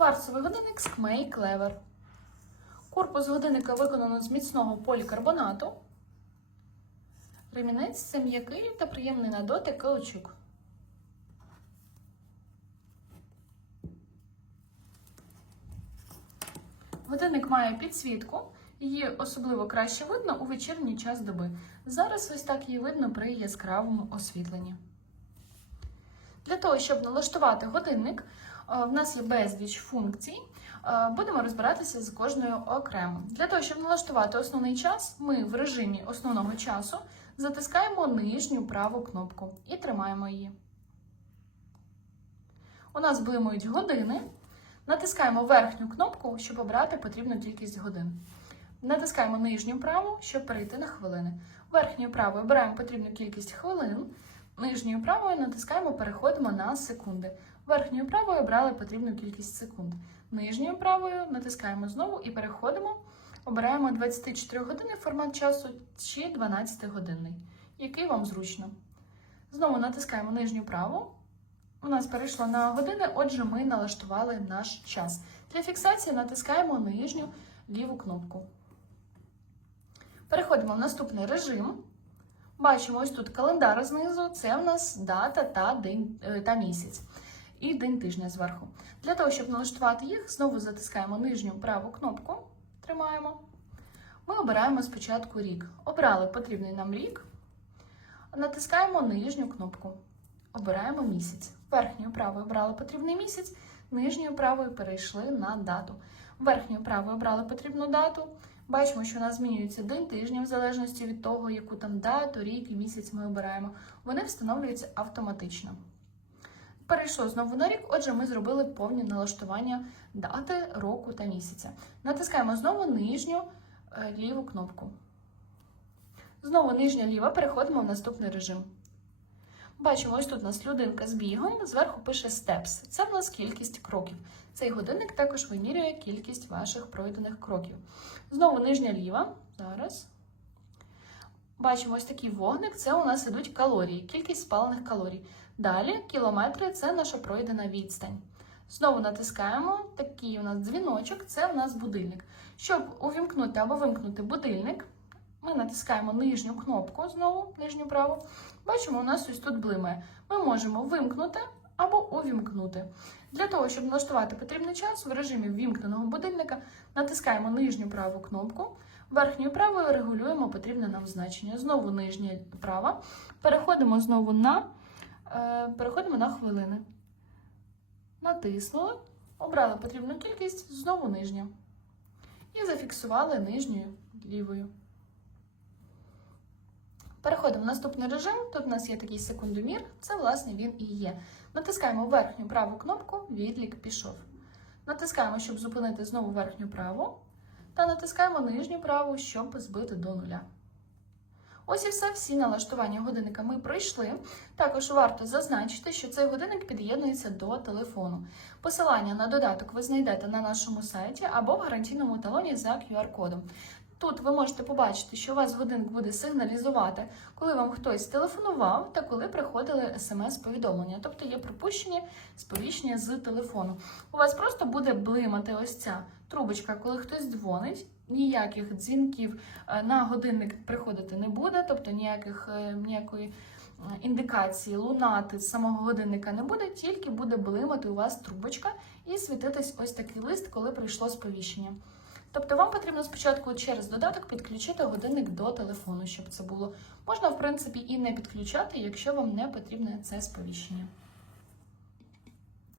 Кварцевий годинник Скмей Клевер. Корпус годинника виконано з міцного полікарбонату. Ремінець це м'який та приємний на дотик каучук. Годинник має підсвітку, її особливо краще видно у вечірній час доби. Зараз ось так її видно при яскравому освітленні. Для того, щоб налаштувати годинник, в нас є безліч функцій. Е, Будемо розбиратися з кожною окремо. Для того, щоб налаштувати основний час, ми в режимі основного часу затискаємо нижню праву кнопку і тримаємо її. У нас блимають години. Натискаємо верхню кнопку, щоб обрати потрібну кількість годин. Натискаємо нижню праву, щоб перейти на хвилини. Верхньою правою обираємо потрібну кількість хвилин. Нижньою правою натискаємо, переходимо на секунди. Верхньою правою обрали потрібну кількість секунд. Нижньою правою натискаємо знову і переходимо. Обираємо 24 години формат часу чи 12 годинний, який вам зручно. Знову натискаємо нижню праву. У нас перейшло на години, отже, ми налаштували наш час. Для фіксації натискаємо нижню ліву кнопку. Переходимо в наступний режим. Бачимо ось тут календар знизу, це в нас дата та, день, е, та місяць. І день тижня зверху. Для того, щоб налаштувати їх, знову затискаємо нижню праву кнопку, тримаємо. Ми обираємо спочатку рік. Обрали потрібний нам рік, натискаємо нижню кнопку. Обираємо місяць. Верхньою правою обрали потрібний місяць, нижньою правою перейшли на дату. Верхньою правою обрали потрібну дату. Бачимо, що у нас змінюється день тижня, в залежності від того, яку там дату, рік і місяць ми обираємо. Вони встановлюються автоматично. Перейшло знову на рік, отже, ми зробили повні налаштування дати, року та місяця. Натискаємо знову нижню е, ліву кнопку. Знову нижня ліва, переходимо в наступний режим. Бачимо, ось тут у нас людинка з бігом, зверху пише Steps. Це в нас кількість кроків. Цей годинник також вимірює кількість ваших пройдених кроків. Знову нижня ліва. Зараз. Бачимо ось такий вогник. Це у нас ідуть калорії, кількість спалених калорій. Далі кілометри це наша пройдена відстань. Знову натискаємо такий у нас дзвіночок, це у нас будильник. Щоб увімкнути або вимкнути будильник, ми натискаємо нижню кнопку, знову нижню праву. Бачимо, у нас ось тут блимає. Ми можемо вимкнути або увімкнути. Для того, щоб налаштувати потрібний час в режимі ввімкненого будильника, натискаємо нижню праву кнопку, верхньою правою регулюємо потрібне нам значення. Знову нижня права. Переходимо знову на, е, переходимо на хвилини. Натиснули, обрали потрібну кількість, знову нижня. І зафіксували нижньою лівою. Переходимо в наступний режим. Тут у нас є такий секундомір, це, власне, він і є. Натискаємо верхню праву кнопку, відлік пішов. Натискаємо, щоб зупинити знову верхню праву. Та натискаємо нижню праву, щоб збити до нуля. Ось і все, всі налаштування годинника ми пройшли. Також варто зазначити, що цей годинник під'єднується до телефону. Посилання на додаток ви знайдете на нашому сайті або в гарантійному талоні за QR-кодом. Тут ви можете побачити, що у вас годинник буде сигналізувати, коли вам хтось телефонував та коли приходили смс-повідомлення, тобто є пропущені сповіщення з телефону. У вас просто буде блимати ось ця трубочка, коли хтось дзвонить. Ніяких дзвінків е, на годинник приходити не буде, тобто ніяких е, ніякої е, індикації лунати з самого годинника не буде, тільки буде блимати у вас трубочка і світитись ось такий лист, коли прийшло сповіщення. Тобто вам потрібно спочатку через додаток підключити годинник до телефону, щоб це було. Можна, в принципі, і не підключати, якщо вам не потрібне це сповіщення.